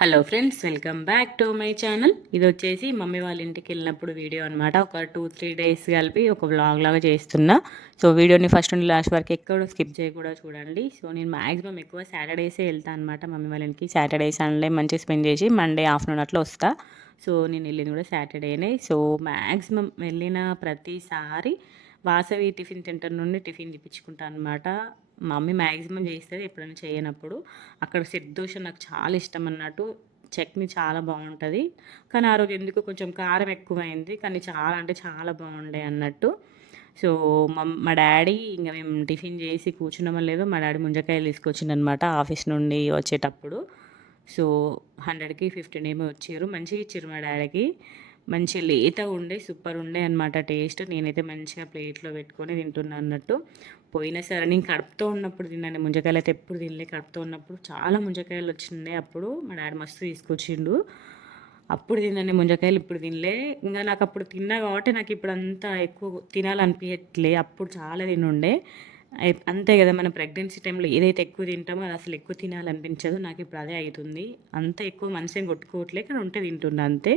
Hello friends, welcome back to my channel. ఇది వచ్చేసి mummy వాళ్ళ ఇంటికి వెళ్ళినప్పుడు వీడియో అనమాట. ఒక 2-3 డేస్ కలిపి ఒక వ్లాగ్ లాగా చేస్తున్నా. సో వీడియోని ఫస్ట్ నుండి లాస్ట్ వరకు ఎక్కడ స్కిప్ చేయకుండా చూడండి. సో నేను మ్యాక్సిమం ఎక్కువ సాటర్డేసే వెళ్తాను అనమాట మమ్మీ వాళ్ళ ఇంటికి. సాటర్డే సండే మంచిగా స్పెండ్ చేసి మండే ఆఫ్టర్నూన్ అట్లా వస్తా. సో నేను వెళ్ళింది కూడా సాటర్డేనే. సో మ్యాక్సిమం వెళ్ళిన ప్రతిసారి వాసవి టిఫిన్ సెంటర్ నుండి టిఫిన్ తెప్పించుకుంటాను అనమాట. మా మమ్మీ మ్యాక్సిమం చేస్తుంది, ఎప్పుడైనా చేయనప్పుడు. అక్కడ సెట్ దోశ నాకు చాలా ఇష్టం అన్నట్టు. చట్నీ చాలా బాగుంటుంది, కానీ ఆ రోజు ఎందుకో కొంచెం కారం ఎక్కువైంది, కానీ చాలా అంటే చాలా బాగుండే అన్నట్టు. సో మా డాడీ ఇంకా మేము టిఫిన్ చేసి కూర్చున్నామో లేదో మా డాడీ ముంజకాయలు తీసుకొచ్చిండనమాట ఆఫీస్ నుండి వచ్చేటప్పుడు. సో 100కి 15 ఏమో వచ్చారు, మంచిగా ఇచ్చారు మా డాడీకి. మంచి లేత ఉండే సూపర్ ఉండే అనమాట టేస్ట్. నేనైతే మంచిగా ప్లేట్లో పెట్టుకొని తింటున్నా అన్నట్టు. పోయినా సరే నేను కడుపుతో ఉన్నప్పుడు తిన్నాను ముంజకాయలు, అయితే ఎప్పుడు తినలే. కడుపుతో ఉన్నప్పుడు చాలా ముంజకాయలు వచ్చిండే, అప్పుడు మా డాడీ మస్తు తీసుకొచ్చిండు. అప్పుడు తిన్నాను ముంజకాయలు, ఇప్పుడు తినలే. ఇంకా నాకు అప్పుడు తిన్నా కాబట్టి నాకు ఇప్పుడు అంత ఎక్కువ తినాలనిపించట్లే. అప్పుడు చాలా తినుండే. అంతే కదా, మన ప్రెగ్నెన్సీ టైంలో ఏదైతే ఎక్కువ తింటామో అది అసలు ఎక్కువ తినాలనిపించదు. నాకు ఇప్పుడు అదే అవుతుంది. అంత ఎక్కువ మనసేం కొట్టుకోవట్లే, కానీ ఉంటే తింటున్నా అంతే.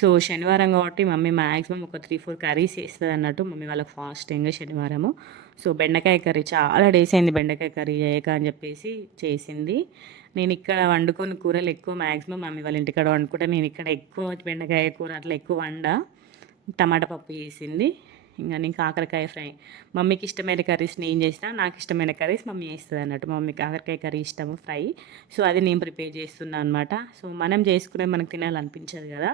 సో శనివారం కాబట్టి మమ్మీ మ్యాక్సిమం ఒక 3-4 కర్రీస్ వేస్తుంది అన్నట్టు. మమ్మీ వాళ్ళకి ఫాస్టింగ్ శనివారము. సో బెండకాయ కర్రీ చాలా డేస్ అయింది బెండకాయ కర్రీ చేయక అని చెప్పేసి చేసింది. నేను ఇక్కడ వండుకొని కూరలు ఎక్కువ మ్యాక్సిమం మమ్మీ వాళ్ళ ఇంటికాడ వండుకుంటే, నేను ఇక్కడ ఎక్కువ బెండకాయ కూర అట్లా ఎక్కువ టమాటా పప్పు చేసింది. ఇంకా నేను కాకరకాయ ఫ్రై. మమ్మీకి ఇష్టమైన కర్రీస్ నేను చేసిన, నాకు ఇష్టమైన కర్రీస్ మమ్మీ చేస్తుంది అన్నట్టు. మమ్మీ కాకరకాయ కర్రీ ఇష్టము ఫ్రై. సో అది నేను ప్రిపేర్ చేస్తున్నాను అనమాట. సో మనం చేసుకునే మనకు తినాలనిపించదు కదా,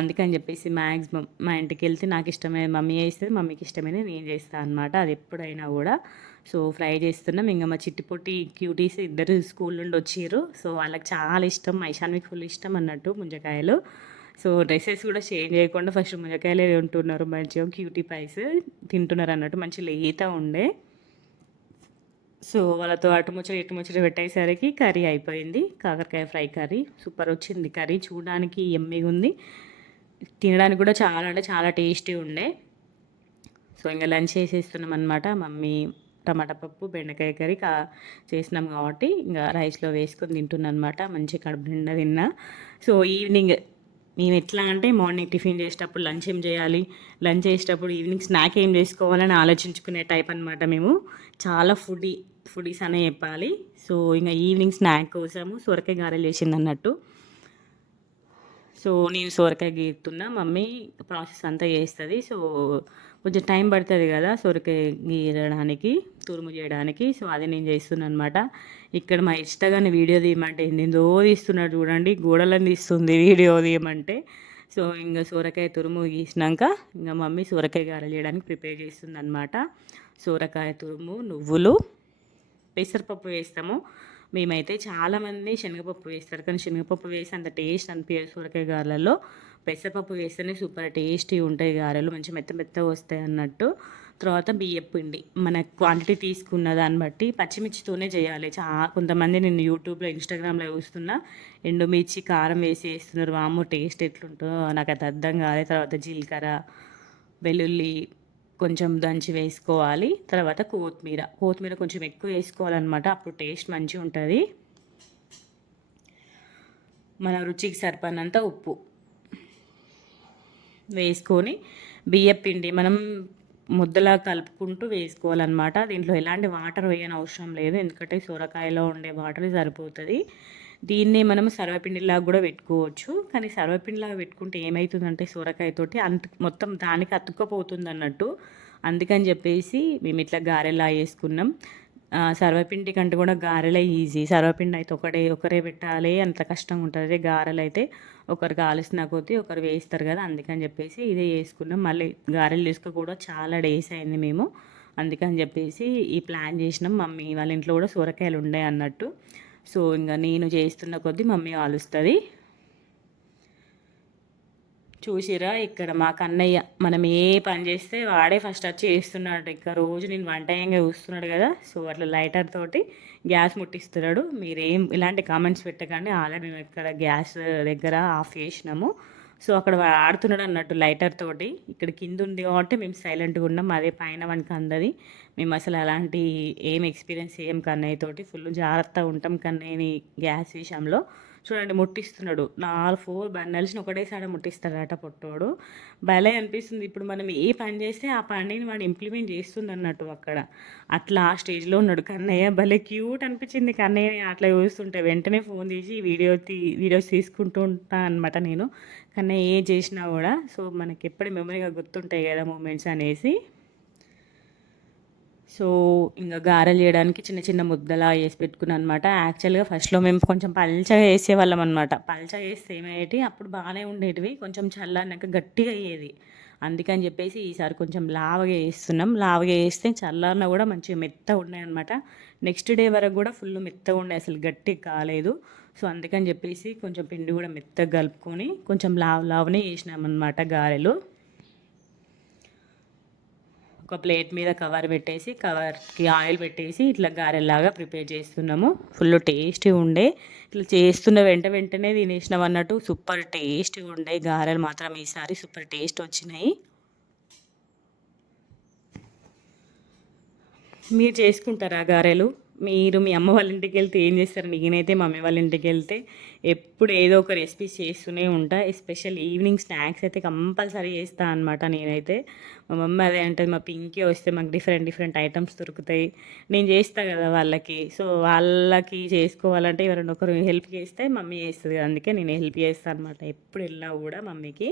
అందుకని చెప్పేసి మ్యాక్సిమం మా ఇంటికి వెళ్తే నాకు ఇష్టమైన మమ్మీ చేస్తుంది, మమ్మీకి ఇష్టమైన నేను చేస్తాను అనమాట. అది ఎప్పుడైనా కూడా. సో ఫ్రై చేస్తున్నాం. ఇంకా మా చిట్టి పొట్టి క్యూటీస్ ఇద్దరు స్కూల్ నుండి వచ్చారు. సో వాళ్ళకి చాలా ఇష్టం, ఐషాన్వికి ఫుల్ ఇష్టం అన్నట్టు ముంజకాయలు. సో డ్రెస్సెస్ కూడా చేంజ్ చేయకుండా ఫస్ట్ ముంజకాయలే ఉంటున్నారు, మంచిగా క్యూటీ పైస్ తింటున్నారు అన్నట్టు. మంచి లేత ఉండే. సో వాళ్ళతో ఇటు ముచ్చట పెట్టేసరికి కర్రీ అయిపోయింది. కాకరకాయ ఫ్రై కర్రీ సూపర్ వచ్చింది. కర్రీ చూడడానికి ఎమ్మిగా ఉంది, తినడానికి కూడా చాలా అంటే చాలా టేస్టీ ఉండే. సో ఇంకా లంచ్ చేసేస్తున్నాం అనమాట. మమ్మీ టమాటా పప్పు బెండకాయ కర్రీ చేసినాం కాబట్టి ఇంకా రైస్లో వేసుకొని తింటున్నాను అనమాట. మంచి కడుపు నిండా తిన్నా. సో ఈవినింగ్ మేము ఎట్లా అంటే మార్నింగ్ టిఫిన్ చేసేటప్పుడు లంచ్ ఏం చేయాలి, లంచ్ చేసేటప్పుడు ఈవినింగ్ స్నాక్ ఏం చేసుకోవాలని ఆలోచించుకునే టైప్ అనమాట మేము. చాలా ఫుడీస్ అనే చెప్పాలి. సో ఇంకా ఈవినింగ్ స్నాక్ కోసము సొరకాయ గారెలు చేసింది అన్నట్టు. సో నేను సొరకాయ గీరుతున్నా, మమ్మీ ప్రాసెస్ అంతా చేస్తుంది. సో కొంచెం టైం పడుతుంది కదా సొరకాయ గీరడానికి, తురుము చేయడానికి. సో అది నేను చేస్తున్నాను అనమాట. ఇక్కడ మా ఇష్టగానే వీడియో తీయమంటే ఏందో తీస్తున్నాడు చూడండి, గోడలను తీస్తుంది వీడియో తీయమంటే. సో ఇంకా సొరకాయ తురుము గీసినాక ఇంకా మమ్మీ సొరకాయ గారెలు చేయడానికి ప్రిపేర్ చేస్తుంది అనమాట. సొరకాయ తురుము, నువ్వులు, పెసరపప్పు వేస్తాము. మేమైతే చాలామంది శనగపప్పు వేస్తారు, కానీ శనగపప్పు వేసి అంత టేస్ట్ అనిపించదు సొరకాయ గారెలలో. పెసరపప్పు వేస్తేనే సూపర్ టేస్టీ ఉంటాయి గారెలు, మంచి మెత్తగా వస్తాయి అన్నట్టు. తర్వాత బియ్యం పిండి మన క్వాంటిటీ తీసుకున్న దాన్ని బట్టి పచ్చిమిర్చితోనే చేయాలి. కొంతమంది నేను యూట్యూబ్లో ఇన్స్టాగ్రామ్లో చూస్తున్నా ఎండుమిర్చి కారం వేసి వేస్తున్నారు. వామ్మో టేస్ట్ ఎట్లుంటుందో నాకు అది అర్థం కాదు. తర్వాత జీలకర్ర, వెల్లుల్లి కొంచెం దంచి వేసుకోవాలి. తర్వాత కొత్తిమీర కొంచెం ఎక్కువ వేసుకోవాలన్నమాట, అప్పుడు టేస్ట్ మంచిగా ఉంటుంది. మన రుచికి సరిపడినంత ఉప్పు వేసుకొని బియ్యం పిండి మనం ముద్దలా కలుపుకుంటూ వేసుకోవాలన్నమాట. దీంట్లో ఎలాంటి వాటర్ వేయని అవసరం లేదు, ఎందుకంటే సొరకాయలో ఉండే వాటర్ సరిపోతుంది. దీన్ని మనం సర్వపిండిలాగా కూడా పెట్టుకోవచ్చు, కానీ సర్వపిండిలాగా పెట్టుకుంటే ఏమవుతుందంటే సొరకాయతోటి మొత్తం దానికి అతుక్కపోతుంది అన్నట్టు. అందుకని చెప్పేసి మేము ఇట్లా గారెలా వేసుకున్నాం. సర్వపిండి కంటే కూడా గారెలే ఈజీ. సర్వపిండి అయితే ఒకరే పెట్టాలి, అంత కష్టంగా ఉంటుంది. గారెలు అయితే ఒకరు కాల్సిన కొద్దీ ఒకరు వేస్తారు కదా, అందుకని చెప్పేసి ఇదే వేసుకున్నాం. మళ్ళీ గారెలు తీసుకు కూడా చాలా డేస్ అయింది మేము, అందుకని చెప్పేసి ఈ ప్లాన్ చేసినాం. మమ్మీ వాళ్ళ ఇంట్లో కూడా సొరకాయలు ఉండే అన్నట్టు. సో ఇంకా నేను చేస్తున్న కొద్దీ మమ్మీ కాలుస్తుంది. చూసిరా ఇక్కడ మా కన్నయ్య మనం ఏ పని చేస్తే వాడే ఫస్ట్ వచ్చి చేస్తున్నాడు. ఇక రోజు నేను వంట ఏంగా చూస్తున్నాడు కదా, సో అట్లా లైటర్ తోటి గ్యాస్ ముట్టిస్తున్నాడు. మీరేం ఇలాంటి కామెంట్స్ పెట్టకండి, ఆల్రెడీ మేము ఇక్కడ గ్యాస్ దగ్గర ఆఫ్ చేసినాము. సో అక్కడ ఆడుతున్నాడు అన్నట్టు లైటర్ తోటి. ఇక్కడ కింద ఉంది కాబట్టి మేము సైలెంట్గా ఉన్నాం, అదే పైన మనకి అందది. మేము అసలు అలాంటి ఏం ఎక్స్పీరియన్స్ ఏం కన్నయ్య తోటి, ఫుల్ జాగ్రత్తగా ఉంటాం కన్నయ్యని గ్యాస్ విషయంలో. చూడండి ముట్టిస్తున్నాడు. 4 బండల్స్‌ని ఒకటేసారి ముట్టిస్తాడట పొట్టోడు. భలే అనిపిస్తుంది. ఇప్పుడు మనం ఏ పని చేస్తే ఆ పనిని వాడు ఇంప్లిమెంట్ చేస్తుండన్నట్టు అక్కడ. అట్లా ఆ స్టేజ్‌లో ఉన్నాడు కన్నయ్య. భలే క్యూట్ అనిపించింది కన్నయ్యని అట్లా చూస్తుంటే. వెంటనే ఫోన్ తీసి వీడియోస్ తీసుకుంటూ ఉంటా అనమాట నేను. కన్నయ్య ఏది చేసినా కూడా. సో మనకెప్పుడు మెమరీగా గుర్తుంటాయి కదా మూమెంట్స్ అనేసి. సో ఇంకా గారెలు చేయడానికి చిన్న చిన్న ముద్దలా వేసి పెట్టుకున్నాను అనమాట. యాక్చువల్గా ఫస్ట్లో మేము కొంచెం పల్చగా వేసేవాళ్ళం అనమాట. పల్చగా వేస్తే ఏమయ్యేటి అప్పుడు బాగానే ఉండేటివి, కొంచెం చల్లారినాక గట్టిగా అయ్యేది. అందుకని చెప్పేసి ఈసారి కొంచెం లావగా వేస్తున్నాం. లావగా వేస్తే చల్లారిన కూడా మంచిగా మెత్తగా ఉన్నాయన్నమాట. నెక్స్ట్ డే వరకు కూడా ఫుల్ మెత్తగా ఉండే, అసలు గట్టిగా కాలేదు. సో అందుకని చెప్పేసి కొంచెం పిండి కూడా మెత్తగా కలుపుకొని కొంచెం లావునే వేసినామన్నమాట గారెలు. ఒక ప్లేట్ మీద కవర్ పెట్టేసి కవర్కి ఆయిల్ పెట్టేసి ఇట్లా గారెల్లాగా ప్రిపేర్ చేస్తున్నాము. ఫుల్ టేస్టీ ఉండే, ఇట్లా చేస్తున్న వెంటనే తినేసినాం అన్నట్టు. సూపర్ టేస్టీ ఉండే గారెలు మాత్రం ఈసారి సూపర్ టేస్ట్ వచ్చినాయి. మీరు చేసుకుంటారా గారెలు? మీరు మీ అమ్మ వాళ్ళ ఇంటికి వెళ్తే ఏం చేస్తారు? నేనైతే మమ్మీ వాళ్ళ ఇంటికి వెళ్తే ఎప్పుడు ఏదో ఒక రెసిపీస్ చేస్తూనే ఉంటా. ఎస్పెషల్ ఈవినింగ్ స్నాక్స్ అయితే కంపల్సరీ చేస్తాను అనమాట నేనైతే. మా మమ్మీ అదే అంటుంది, మా పింకీ వస్తే మాకు డిఫరెంట్ ఐటమ్స్ దొరుకుతాయి, నేను చేస్తాను కదా వాళ్ళకి. సో వాళ్ళకి చేసుకోవాలంటే ఎవరైనా ఒకరు హెల్ప్ చేస్తే మమ్మీ చేస్తుంది. అందుకే నేను హెల్ప్ చేస్తాను అనమాట ఎప్పుడు వెళ్ళినా కూడా మమ్మీకి.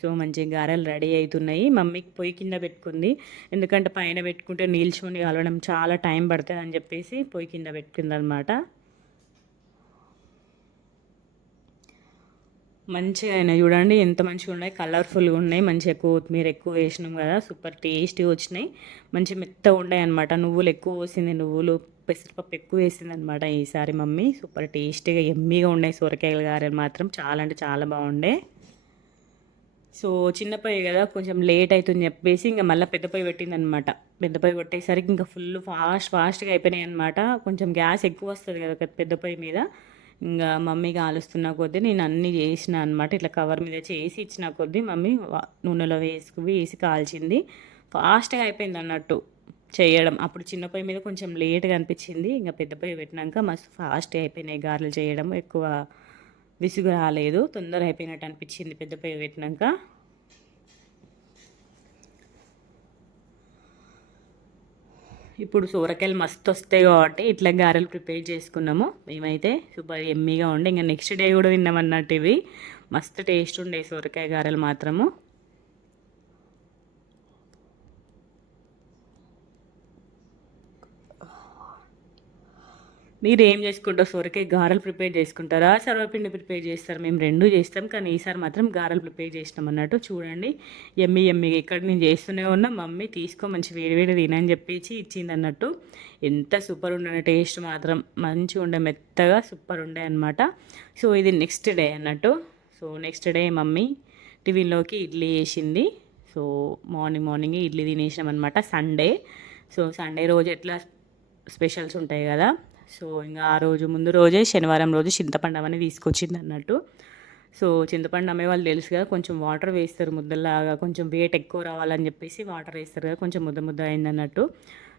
సో మంచిగా గారెలు రెడీ అవుతున్నాయి. మమ్మీకి పొయ్యి కింద పెట్టుకుంది, ఎందుకంటే పైన పెట్టుకుంటే నిల్చొని కలవడం చాలా టైం పడుతుంది అని చెప్పేసి పొయ్యి కింద పెట్టుకుంది అనమాట. మంచిగా అయినాయి చూడండి, ఎంత మంచిగా ఉన్నాయి, కలర్ఫుల్గా ఉన్నాయి. మంచిగా కొత్తిమీర ఎక్కువ వేసినాం కదా, సూపర్ టేస్టీ వచ్చినాయి. మంచి మెత్తగా ఉన్నాయి అనమాట. నువ్వులు ఎక్కువ వేసింది, నువ్వులు పెసరపప్పు ఎక్కువ వేసింది అనమాట ఈసారి మమ్మీ. సూపర్ టేస్టీగా ఎమ్మీగా ఉన్నాయి సొరకాయల గారెలు మాత్రం, చాలా అంటే చాలా బాగుండే. సో చిన్న పొయ్యి కదా, కొంచెం లేట్ అవుతుంది చెప్పేసి ఇంకా మళ్ళీ పెద్ద పొయ్యి పెట్టిందనమాట. పెద్ద పొయ్యి కొట్టేసరికి ఇంకా ఫుల్ ఫాస్ట్గా అయిపోయినాయి అనమాట. కొంచెం గ్యాస్ ఎక్కువ వస్తుంది కదా పెద్ద పొయ్యి మీద. ఇంకా మమ్మీ కాలుస్తున్న కొద్దీ నేను అన్నీ చేసిన అనమాట. ఇట్లా కవర్ మీద చేసి ఇచ్చిన కొద్దీ మమ్మీ నూనెలో వేసి కాల్చింది. ఫాస్ట్గా అయిపోయింది అన్నట్టు చేయడం. అప్పుడు చిన్న పొయ్యి మీద కొంచెం లేట్గా అనిపించింది. ఇంకా పెద్ద పొయ్యి పెట్టినాక మస్తు ఫాస్ట్గా అయిపోయినాయి గారెలు చేయడం. ఎక్కువ విసుగు రాలేదు, తొందర అయిపోయినట్టు అనిపించింది పెద్ద పొయ్యి పెట్టినాక. ఇప్పుడు సోరకాయలు మస్తు వస్తాయి కాబట్టి ఇట్లా గారెలు ప్రిపేర్ చేసుకున్నాము మేమైతే. సూపర్ ఎమ్మీగా ఉండే. ఇంకా నెక్స్ట్ డే కూడా తిన్నామన్నట్టు ఇవి. మస్తు టేస్ట్ ఉండే సోరకాయ గారెలు మాత్రము. మీరు ఏం చేసుకుంటారు? సొరకాయ గారెలు ప్రిపేర్ చేసుకుంటారా, సర్వపిండి ప్రిపేర్ చేస్తారు? మేము రెండు చేస్తాం, కానీ ఈసారి మాత్రం గారెలు ప్రిపేర్ చేసినాం అన్నట్టు. చూడండి ఎమ్మిగా ఇక్కడ నేను చేస్తూనే ఉన్నా, మమ్మీ తీసుకో మంచి వేడివేడి తినని చెప్పేసి ఇచ్చింది అన్నట్టు. ఎంత సూపర్ ఉండే టేస్ట్ మాత్రం, మంచిగా ఉండే, మెత్తగా సూపర్ ఉండే అనమాట. సో ఇది నెక్స్ట్ డే అన్నట్టు. సో నెక్స్ట్ డే మమ్మీ టిఫిన్లోకి ఇడ్లీ వేసింది. సో మార్నింగ్ ఇడ్లీ తినేసినాం అనమాట సండే. సో సండే రోజు ఎట్లా స్పెషల్స్ ఉంటాయి కదా. సో ఇంకా ఆ రోజు ముందు రోజే శనివారం రోజు చింతపండు అవన్నీ తీసుకొచ్చింది అన్నట్టు. సో చింతపండు అమ్మే వాళ్ళు తెలుసు కదా, కొంచెం వాటర్ వేస్తారు ముద్దలాగా, కొంచెం వెయిట్ ఎక్కువ రావాలని చెప్పేసి వాటర్ వేస్తారు కదా, కొంచెం ముద్ద అయింది అన్నట్టు.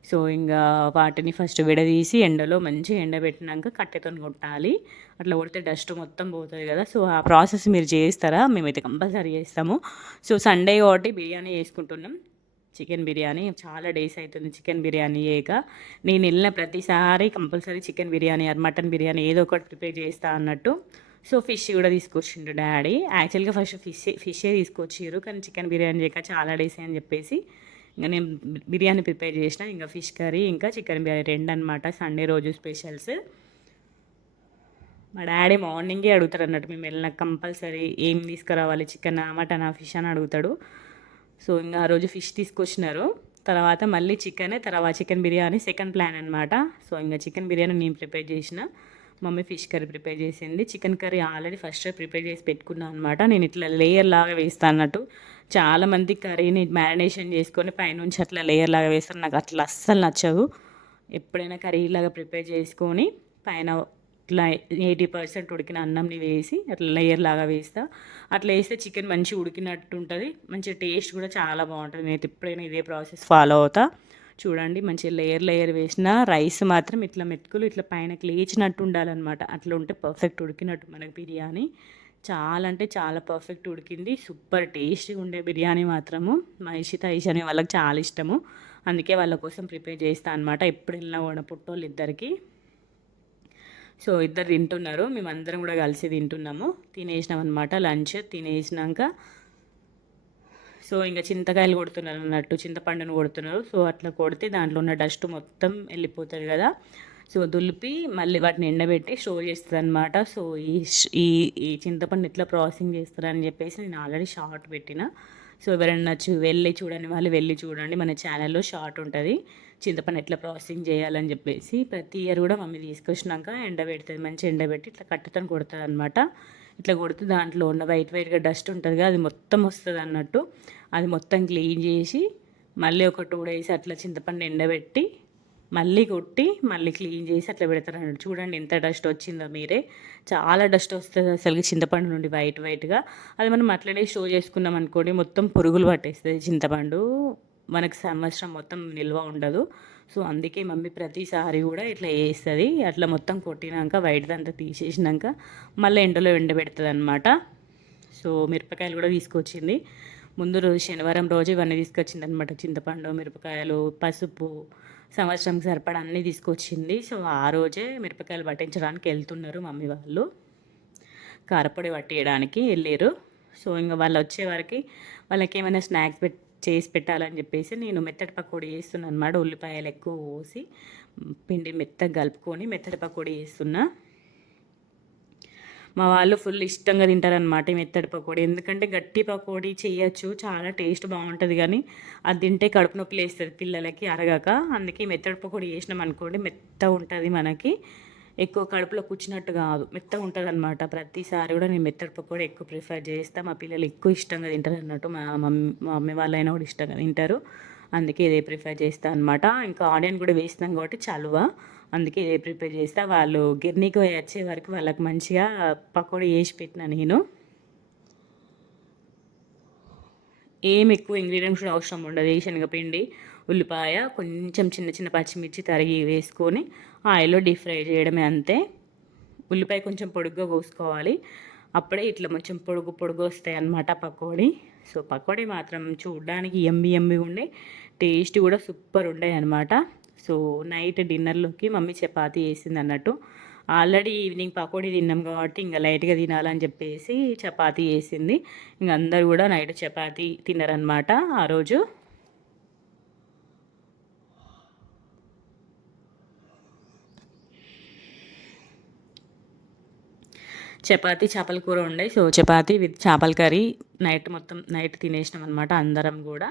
సో ఇంకా వాటిని ఫస్ట్ విడదీసి ఎండలో మంచిగా ఎండబెట్టినాక కట్టెతో కొట్టాలి. అట్లా కొడితే డస్ట్ మొత్తం పోతుంది కదా. సో ఆ ప్రాసెస్ మీరు చేస్తారా? మేమైతే కంపల్సరీ చేస్తాము. సో సండే కాబట్టి బిర్యానీ చేసుకుంటున్నాం. చికెన్ బిర్యానీ చాలా డేస్ అవుతుంది చికెన్ బిర్యానీ చేయక. నేను వెళ్ళిన ప్రతిసారి compulsory chicken biryani or mutton biryani ఏదో ఒకటి ప్రిపేర్ చేస్తా అన్నట్టు. సో ఫిష్ కూడా తీసుకొచ్చిండు డాడీ. యాక్చువల్గా ఫస్ట్ ఫిషే తీసుకొచ్చిర్రు, కానీ చికెన్ బిర్యానీ చేయక చాలా డేస్ అని చెప్పేసి ఇంకా నేను బిర్యానీ ప్రిపేర్ చేసిన. ఇంకా ఫిష్ కర్రీ ఇంకా చికెన్ బిర్యానీ రెండు అనమాట సండే రోజు స్పెషల్స్. మా డాడీ మార్నింగే అడుగుతాడు అన్నట్టు, మేము వెళ్ళిన కంపల్సరీ ఏం తీసుకురావాలి, చికెన్ మటన్ ఫిష్ అని అడుగుతాడు. సో ఇంకా ఆ రోజు ఫిష్ తీసుకొచ్చినారు, తర్వాత మళ్ళీ చికెన్ బిర్యానీ సెకండ్ ప్లాన్ అనమాట. సో ఇంకా చికెన్ బిర్యానీ నేను ప్రిపేర్ చేసిన, మమ్మీ ఫిష్ కర్రీ ప్రిపేర్ చేసింది. Chicken curry already first prepare చేసి పెట్టుకున్నాను అనమాట. నేను ఇట్లా లేయర్ లాగా వేస్తాను అన్నట్టు. చాలామంది కర్రీని మ్యారినేషన్ చేసుకొని పైనుంచి అట్లా లేయర్ లాగా వేస్తారు, నాకు అట్లా అస్సలు నచ్చదు. ఎప్పుడైనా కర్రీ లాగా ప్రిపేర్ చేసుకొని పైన ఇట్లా 80% ఉడికిన అన్నంని వేసి అట్లా లేయర్ లాగా వేస్తా. అట్లా వేస్తే చికెన్ మంచిగా ఉడికినట్టు ఉంటుంది, మంచి టేస్ట్ కూడా చాలా బాగుంటుంది. నేను ఎప్పుడైనా ఇదే ప్రాసెస్ ఫాలో అవుతా, చూడండి మంచి లేయర్ వేసిన రైస్ మాత్రం ఇట్లా మెతుకులు ఇట్లా పైనకి లేచినట్టు ఉండాలన్నమాట. అట్లా ఉంటే పర్ఫెక్ట్ ఉడికినట్టు మనకి బిర్యానీ. చాలా అంటే చాలా పర్ఫెక్ట్ ఉడికింది. సూపర్ టేస్టీగా ఉండే బిర్యానీ మాత్రము మా ఇషిత ఈశాని వాళ్ళకి చాలా ఇష్టము. అందుకే వాళ్ళ కోసం ప్రిపేర్ చేస్తాను అనమాట. ఎప్పుడు వెళ్ళినా కూడా పుట్టోళ్ళు ఇద్దరికి. సో ఇద్దరు తింటున్నారు, మేమందరం కూడా కలిసి తింటున్నాము. తినేసినాం అనమాట. లంచ్ తినేసినాక సో ఇంకా చింతకాయలు కొడుతున్నారు అన్నట్టు, చింతపండును కొడుతున్నారు. సో అట్లా కొడితే దాంట్లో ఉన్న డస్ట్ మొత్తం వెళ్ళిపోతుంది కదా. సో దులిపి మళ్ళీ వాటిని ఎండబెట్టి స్టోర్ చేస్తుంది అనమాట. సో ఈ ఈ చింతపండు ఎట్లా ప్రాసెసింగ్ చేస్తారని చెప్పేసి నేను ఆల్రెడీ షార్ట్ పెట్టిన. సో ఎవరైనా వెళ్ళి చూడండి, వాళ్ళు వెళ్ళి చూడండి, మన ఛానల్లో షార్ట్ ఉంటుంది చింతపండు ఎట్లా ప్రాసెసింగ్ చేయాలని చెప్పేసి. ప్రతి ఇయర్ కూడా మమ్మీ తీసుకొచ్చినాక ఎండబెడుతుంది, మంచిగా ఎండబెట్టి ఇట్లా కట్టెతో కొడుతుంది అనమాట. ఇట్లా కొడితే దాంట్లో ఉన్న వైట్గా డస్ట్ ఉంటుంది కదా, అది మొత్తం వస్తుంది అన్నట్టు. అది మొత్తం క్లీన్ చేసి మళ్ళీ ఒక 2 days అట్లా చింతపండు ఎండబెట్టి మళ్ళీ కొట్టి మళ్ళీ క్లీన్ చేసి అట్లా పెడతారు అన్నట్టు. చూడండి ఎంత డస్ట్ వచ్చిందో మీరే. చాలా డస్ట్ వస్తుంది అసలు చింతపండు నుండి వైట్గా. అది మనం అట్లనే స్టోర్ చేసుకున్నాం అనుకోండి, మొత్తం పురుగులు పట్టేస్తుంది చింతపండు, మనకు సంవత్సరం మొత్తం నిల్వ ఉండదు. సో అందుకే మమ్మీ ప్రతిసారి కూడా ఇట్లా వేస్తుంది. అట్లా మొత్తం కొట్టినాక వైట్దంతా తీసేసినాక మళ్ళీ ఎండలో ఎండబెడుతుంది అనమాట. సో మిరపకాయలు కూడా తీసుకొచ్చింది ముందు రోజు, శనివారం రోజు ఇవన్నీ తీసుకొచ్చింది అనమాట. చింతపండు, మిరపకాయలు, పసుపు, సంవత్సరంకి సరిపడా అన్నీ తీసుకొచ్చింది. సో ఆ రోజే మిరపకాయలు పట్టించడానికి వెళ్తున్నారు మమ్మీ వాళ్ళు, కారపొడి పట్టియడానికి వెళ్ళారు. సో ఇంకా వాళ్ళు వచ్చే వాళ్ళకి ఏమైనా స్నాక్స్ చేసి పెట్టాలని చెప్పేసి నేను మెత్తటి పకోడీ చేస్తున్నాను అనమాట. ఉల్లిపాయలు ఎక్కువ పోసి పిండి మెత్తగా కలుపుకొని మెత్తటి పకోడీ చేస్తున్నా. మా వాళ్ళు ఫుల్ ఇష్టంగా తింటారనమాట ఈ మెత్తడి పకోడీ. ఎందుకంటే గట్టి పకోడీ చేయొచ్చు, చాలా టేస్ట్ బాగుంటుంది, కానీ అది తింటే కడుపు నొప్పి లేస్తుంది పిల్లలకి అరగాక. అందుకే మెత్తడి పకోడీ చేసినాం అనుకోండి మెత్తగా ఉంటుంది, మనకి ఎక్కువ కడుపులో కూర్చున్నట్టు కాదు, మెత్తగా ఉంటుంది అనమాట. ప్రతిసారి కూడా నేను మెత్తడి పకోడీ ఎక్కువ ప్రిఫర్ చేస్తాను. మా పిల్లలు ఎక్కువ ఇష్టంగా తింటారు అన్నట్టు. మా మమ్మీ వాళ్ళైనా కూడా ఇష్టంగా తింటారు, అందుకే ఇదే ప్రిఫర్ చేస్తాను అనమాట. ఇంకా ఆనియన్ కూడా వేసినాం కాబట్టి చలువ, అందుకే ఇదే ప్రిపేర్ చేస్తా. వాళ్ళు గిర్నీకి వచ్చే వరకు వాళ్ళకి మంచిగా పకోడీ వేసి పెట్టిన నేను. ఏం ఎక్కువ ఇంగ్రీడియంట్స్ కూడా అవసరం ఉండదు. శనగపిండి, ఉల్లిపాయ, కొంచెం చిన్న చిన్న పచ్చిమిర్చి తరిగి వేసుకొని ఆయిల్లో డీప్ ఫ్రై చేయడమే అంతే. ఉల్లిపాయ కొంచెం పొడుగ్గా కోసుకోవాలి, అప్పుడే ఇట్లా కొంచెం పొడుగు వస్తాయి అన్నమాట పకోడీ. సో పకోడీ మాత్రం చూడడానికి ఎమ్మి ఉండే, టేస్ట్ కూడా సూపర్ ఉండే అనమాట. సో నైట్ డిన్నర్లోకి మమ్మీ చపాతీ వేసింది అన్నట్టు. ఆల్రెడీ ఈవినింగ్ పకోడీ తిన్నాం కాబట్టి ఇంకా లైట్గా తినాలని చెప్పేసి చపాతీ వేసింది. ఇంక అందరు కూడా నైట్ చపాతీ తిన్నారనమాట ఆ రోజు. చపాతీ చేపల కూర ఉండే. సో చపాతీ విత్ చేపల కర్రీ నైట్ తినేసినాం అనమాట అందరం కూడా.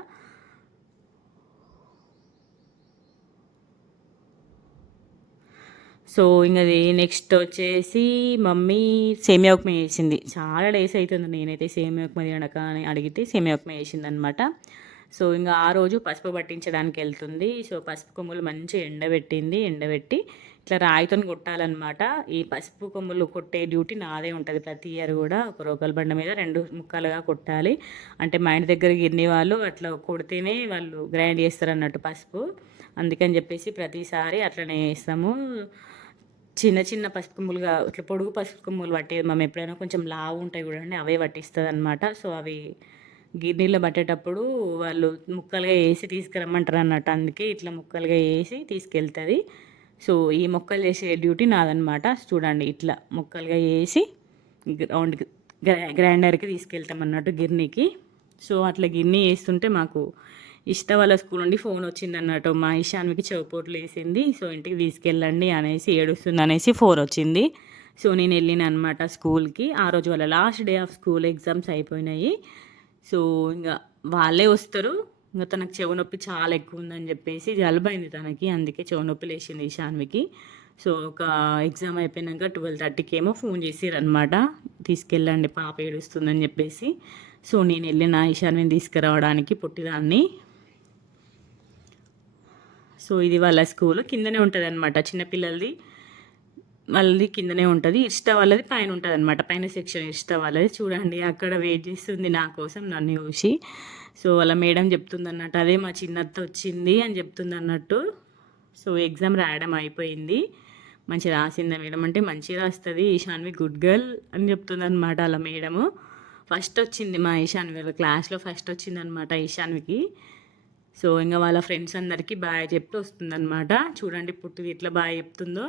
సో ఇంకది నెక్స్ట్ వచ్చేసి మమ్మీ సేమియా ఉప్మా వేసింది. చాలా డేస్ అవుతుంది నేనైతే సేమియా ఉప్మా తినక అని అడిగితే సేమియా ఉప్మా వేసింది అనమాట. సో ఇంకా ఆ రోజు పసుపు పట్టించడానికి వెళ్తుంది. సో పసుపు కొమ్ములు మంచిగా ఎండబెట్టి ఇట్లా రాయితో కొట్టాలన్నమాట. ఈ పసుపు కొమ్ములు కొట్టే డ్యూటీ నాదే ఉంటుంది ప్రతి ఇయర్ కూడా. ఒక రోకల బండ మీద 2 ముక్కలుగా కొట్టాలి. అంటే మా ఇంటి దగ్గర గిన్నె వాళ్ళు అట్లా కొడితేనే వాళ్ళు గ్రైండ్ చేస్తారు అన్నట్టు పసుపు. అందుకని చెప్పేసి ప్రతిసారి అట్లనే వేస్తాము. చిన్న చిన్న పసుపు కొమ్ములుగా ఇట్లా పొడుగు పసుపు కొమ్ములు పట్టేది మేము ఎప్పుడైనా, కొంచెం లావు ఉంటాయి చూడండి అవే పట్టిస్తుంది అనమాట. సో అవి గిన్నెలో పట్టేటప్పుడు వాళ్ళు ముక్కలుగా వేసి తీసుకురమ్మంటారు అన్నట్టు, అందుకే ఇట్లా ముక్కలుగా వేసి తీసుకెళ్తుంది. సో ఈ ముక్కలు చేసే డ్యూటీ నాదనమాట. చూడండి ఇట్లా ముక్కలుగా వేసి గ్రౌండ్ గ్రైండర్కి తీసుకెళ్తాం అన్నట్టు గిర్నీకి. సో అట్లా గిన్నె వేస్తుంటే మాకు వాళ్ళ స్కూల్ నుండి ఫోన్ వచ్చింది అన్నట్టు, మా ఇషాన్వికి చెవిపోట్లు వేసింది, సో ఇంటికి తీసుకెళ్ళండి అనేసి, ఏడుస్తుంది అనేసి ఫోన్ వచ్చింది. సో నేను వెళ్ళిన అనమాట స్కూల్కి. ఆ రోజు వాళ్ళ last day of school, exams అయిపోయినాయి. సో ఇంకా వాళ్ళే వస్తారు. ఇంకా తనకు చెవి నొప్పి చాలా ఎక్కువ ఉందని చెప్పేసి జలుబైంది తనకి, అందుకే చెవి నొప్పి లేచింది ఇషాన్వికి. సో ఒక ఎగ్జామ్ అయిపోయినాక 12:30కి ఏమో ఫోన్ చేసిరనమాట, తీసుకెళ్ళండి పాప ఏడుస్తుందని చెప్పేసి. సో నేను వెళ్ళిన ఇషాన్విని తీసుకురావడానికి, పుట్టిదాన్ని. సో ఇది వాళ్ళ స్కూల్ కిందనే ఉంటుంది అనమాట చిన్నపిల్లలది. వాళ్ళది కిందనే ఉంటుంది, ఇష్ట వాళ్ళది పైన ఉంటుంది అనమాట. పైన సెక్షన్ ఇష్ట వాళ్ళది. చూడండి అక్కడ వెయిట్ చేస్తుంది నా కోసం నన్ను చూసి. సో వాళ్ళ మేడం చెప్తుంది అన్నట్టు, అదే మా చిన్నత్త వచ్చింది అని చెప్తుంది అన్నట్టు. సో ఎగ్జామ్ రాయడం అయిపోయింది, మంచిగా రాసిందా మేడం అంటే మంచిగా రాస్తుంది ఈశాన్వి, గుడ్ గర్ల్ అని చెప్తుంది అనమాట వాళ్ళ మేడము. ఫస్ట్ వచ్చింది మా ఈశాన్వి, వాళ్ళ క్లాస్లో ఫస్ట్ వచ్చింది అనమాట ఈశాన్వికి. సో ఇంకా వాళ్ళ ఫ్రెండ్స్ అందరికీ బాయ్ చెప్తూ వస్తుందన్నమాట. చూడండి పుట్టిది ఎట్లా బాయ్ చెప్తుందో.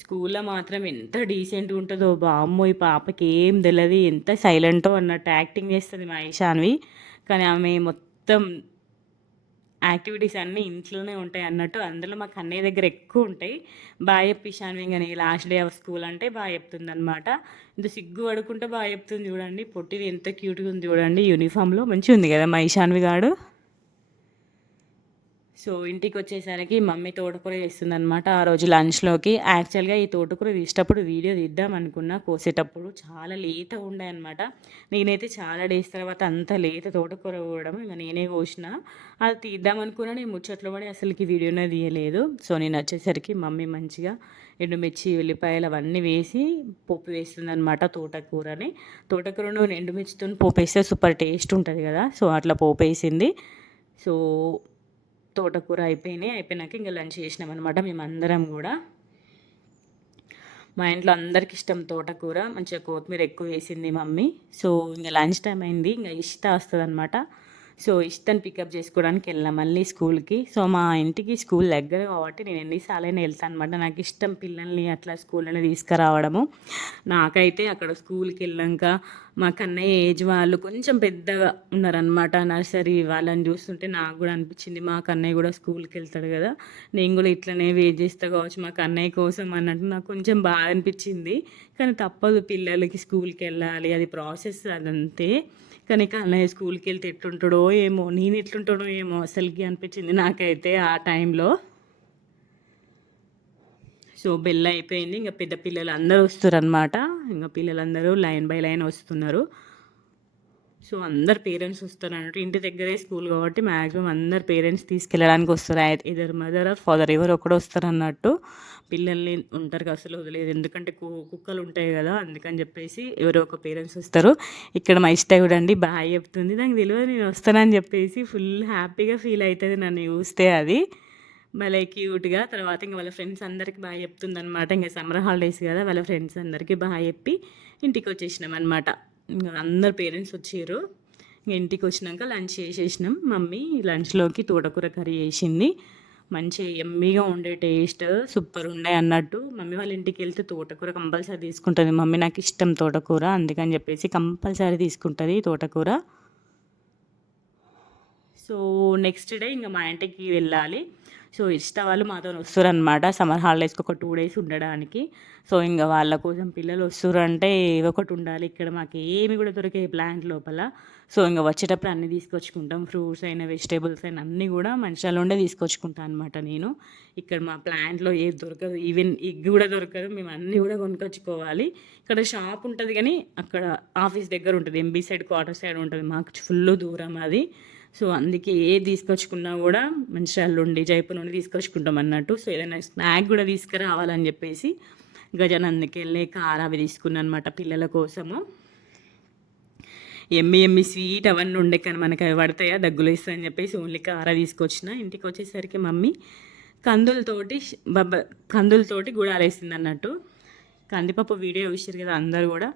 స్కూల్లో మాత్రం ఎంత డీసెంట్గా ఉంటుందో, బామ్మో ఈ పాపకి ఏం తెలియదు, ఎంత సైలెంటో అన్నట్టు యాక్టింగ్ చేస్తుంది మా ఈశాన్వి. కానీ ఆమె మొత్తం యాక్టివిటీస్ అన్నీ ఇంట్లోనే ఉంటాయి అన్నట్టు. అందులో మా కన్నయ్య దగ్గర ఎక్కువ ఉంటాయి. బాగా చెప్పి ఈశాన్వి కానీ లాస్ట్ డే ఆఫ్ స్కూల్ అంటే బాగా చెప్తుంది అనమాట. ఇంత సిగ్గు పడుకుంటే బాగా చెప్తుంది. చూడండి పొట్టిది ఎంత క్యూట్గా ఉంది చూడండి, యూనిఫామ్లో మంచిగా ఉంది కదా మా ఈశాన్వి గాడు. సో ఇంటికి వచ్చేసరికి మమ్మీ తోటకూర చేస్తుంది అనమాట ఆ రోజు లంచ్లోకి. యాక్చువల్గా ఈ తోటకూర తీసేటప్పుడు వీడియో తీద్దాం అనుకున్నా, కోసేటప్పుడు చాలా లేత ఉండే అనమాట. నేనైతే చాలా డేస్ తర్వాత అంత లేత తోటకూర కోవడం ఇంకా నేనే కోసిన. అది తీద్దాం అనుకున్నా, నేను ముచ్చట్లో పడి అసలుకి వీడియోనే తీయలేదు. సో నేను వచ్చేసరికి మమ్మీ మంచిగా ఎండుమిర్చి ఉల్లిపాయలు అవన్నీ వేసి పోపు వేస్తుంది అనమాట తోటకూరని. తోటకూరను ఎండుమిర్చితో పోపు వేస్తే సూపర్ టేస్ట్ ఉంటుంది కదా, సో అట్లా పోపు వేసింది. సో తోటకూర అయిపోయినాక ఇంకా లంచ్ చేసినాం అనమాట మేమందరం కూడా. మా ఇంట్లో అందరికి ఇష్టం తోటకూర, మంచిగా కొత్తిమీర ఎక్కువ వేసింది మమ్మీ. సో ఇంకా లంచ్ టైం అయింది, ఇంకా ఇష్ట వస్తుంది అనమాట. సో ఇష్టని పికప్ చేసుకోవడానికి వెళ్ళాం మళ్ళీ స్కూల్కి. సో మా ఇంటికి స్కూల్ దగ్గర కాబట్టి నేను ఎన్నిసార్లైనా వెళ్తాను అనమాట. నాకు ఇష్టం పిల్లల్ని అట్లా స్కూల్లోనే తీసుకురావడము. నాకైతే అక్కడ స్కూల్కి వెళ్ళాక మా కన్నయ్య ఏజ్ వాళ్ళు కొంచెం పెద్దగా ఉన్నారనమాట, నర్సరీ వాళ్ళని చూస్తుంటే నాకు కూడా అనిపించింది మా కన్నయ్య కూడా స్కూల్కి వెళ్తాడు కదా, నేను కూడా ఇట్లనే వెయిట్ చేస్తా కావచ్చు మా కన్నయ్య కోసం అన్నట్టు నాకు కొంచెం బాగా అనిపించింది. కానీ తప్పదు, పిల్లలకి స్కూల్కి వెళ్ళాలి, అది ప్రాసెస్ అదంతే. కానీ అన్నయ్య స్కూల్కి వెళ్తే ఎట్లుంటాడో ఏమో, నేను ఎట్లుంటాడో ఏమో అసలుకి అనిపించింది నాకైతే ఆ టైంలో. సో బెల్ అయిపోయింది, ఇంకా పెద్ద పిల్లలు అందరూ వస్తారు అనమాట. ఇంకా పిల్లలందరూ లైన్ బై లైన్ వస్తున్నారు. సో అందరు పేరెంట్స్ వస్తారు అన్నట్టు. ఇంటి దగ్గరే స్కూల్ కాబట్టి మ్యాక్సిమం అందరు పేరెంట్స్ తీసుకెళ్ళడానికి వస్తారు. ఇద్దరు మదర్ ఆర్ ఫాదర్ ఎవరు ఒకడు వస్తారు అన్నట్టు. పిల్లల్ని ఉంటారు అసలు వదిలేదు, ఎందుకంటే కుక్కలు ఉంటాయి కదా, అందుకని చెప్పేసి ఎవరో ఒక పేరెంట్స్ వస్తారు. ఇక్కడ మా ఇష్ట కూడా అండి బాయ్ చెప్తుంది, నాకు తెలియదు నేను వస్తానని చెప్పేసి ఫుల్ హ్యాపీగా ఫీల్ అవుతుంది నన్ను చూస్తే. అది భలే క్యూట్గా. తర్వాత ఇంకా వాళ్ళ ఫ్రెండ్స్ అందరికీ బాగా చెప్తుంది అనమాట. ఇంకా సమ్మర్ హాలిడేస్ కదా, వాళ్ళ ఫ్రెండ్స్ అందరికీ బాగా చెప్పి ఇంటికి వచ్చేసినాం అనమాట. ఇంకా అందరు పేరెంట్స్ వచ్చారు. ఇంకా ఇంటికి వచ్చినాక లంచ్ చేసేసినాం. మమ్మీ లంచ్లోకి తోటకూర కర్రీ చేసింది, మంచి ఎమ్మీగా ఉండే టేస్ట్ సూపర్ ఉండే అన్నట్టు. మమ్మీ వాళ్ళ ఇంటికి వెళ్తే తోటకూర కంపల్సరీ తీసుకుంటుంది మమ్మీ, నాకు ఇష్టం తోటకూర అందుకని చెప్పేసి కంపల్సరీ తీసుకుంటుంది తోటకూర. సో నెక్స్ట్ డే ఇంకా మా ఇంటికి వెళ్ళాలి. సో ఇష్ట వాళ్ళు మాతో వస్తారు అనమాట సమ్మర్ హాలిడేస్కి ఒక 2 days ఉండడానికి. సో ఇంకా వాళ్ళ కోసం పిల్లలు వస్తారు అంటే ఏదో ఒకటి ఉండాలి. ఇక్కడ మాకు ఏమి కూడా దొరికే ప్లాంట్ లోపల. సో ఇంకా వచ్చేటప్పుడు అన్నీ తీసుకొచ్చుకుంటాం, ఫ్రూట్స్ అయినా వెజిటేబుల్స్ అయినా అన్నీ కూడా మంచిగా ఉండే తీసుకొచ్చుకుంటాను అనమాట నేను. ఇక్కడ మా ప్లాంట్లో ఏది దొరకదు, ఈవెన్ ఎగ్ కూడా దొరకదు, మేము అన్నీ కూడా కొనుక్కొచ్చుకోవాలి. ఇక్కడ షాప్ ఉంటుంది కానీ అక్కడ ఆఫీస్ దగ్గర ఉంటుంది, ఎంబీ సైడ్ క్వార్టర్ సైడ్ ఉంటుంది, మాకు ఫుల్ దూరం అది. సో అందుకే ఏది తీసుకొచ్చుకున్నా కూడా మంచిర్యాల నుండి జైపూర్ నుండి తీసుకొచ్చుకుంటాం అన్నట్టు. సో ఏదైనా స్నాక్ కూడా తీసుకురావాలని చెప్పేసి గజానందకి వెళ్ళి కార అవి తీసుకున్నాను అనమాట పిల్లల కోసము. ఎమ్మి స్వీట్ అవన్నీ ఉండే కానీ మనకి అవి పడతాయా దగ్గులు ఇస్తాయని చెప్పేసి ఓన్లీ కార తీసుకొచ్చిన. ఇంటికి వచ్చేసరికి మమ్మీ కందులతోటి గుడాలు వేసింది అన్నట్టు. కందిపప్పు వీడియో చూసారు కదా అందరు కూడా.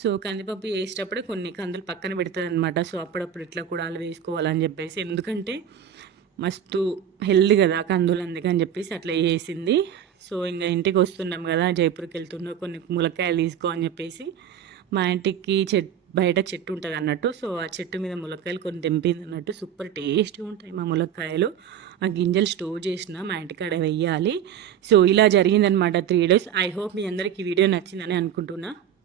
సో కందిపప్పు వేసేటప్పుడే కొన్ని కందులు పక్కన పెడుతుంది అనమాట. సో అప్పుడప్పుడు ఇట్లా కూడా వేసుకోవాలని చెప్పేసి, ఎందుకంటే మస్తు హెల్తీ కదా కందులు, అందుకని చెప్పేసి అట్లా వేసింది. సో ఇంకా ఇంటికి వస్తున్నాం కదా, జైపూర్కి వెళ్తున్నా, కొన్ని ములక్కాయలు తీసుకో అని చెప్పేసి మా ఇంటికి బయట చెట్టు ఉంటుంది అన్నట్టు. సో ఆ చెట్టు మీద ములక్కాయలు కొన్ని తెంపింది అన్నట్టు. సూపర్ టేస్ట్గా ఉంటాయి మా ములక్కాయలు. ఆ గింజలు స్టోర్ చేసిన మా ఇంటికాడ వెయ్యాలి. సో ఇలా జరిగిందనమాట 3 days. ఐ హోప్ మీ అందరికి వీడియో నచ్చిందని అనుకుంటున్నా.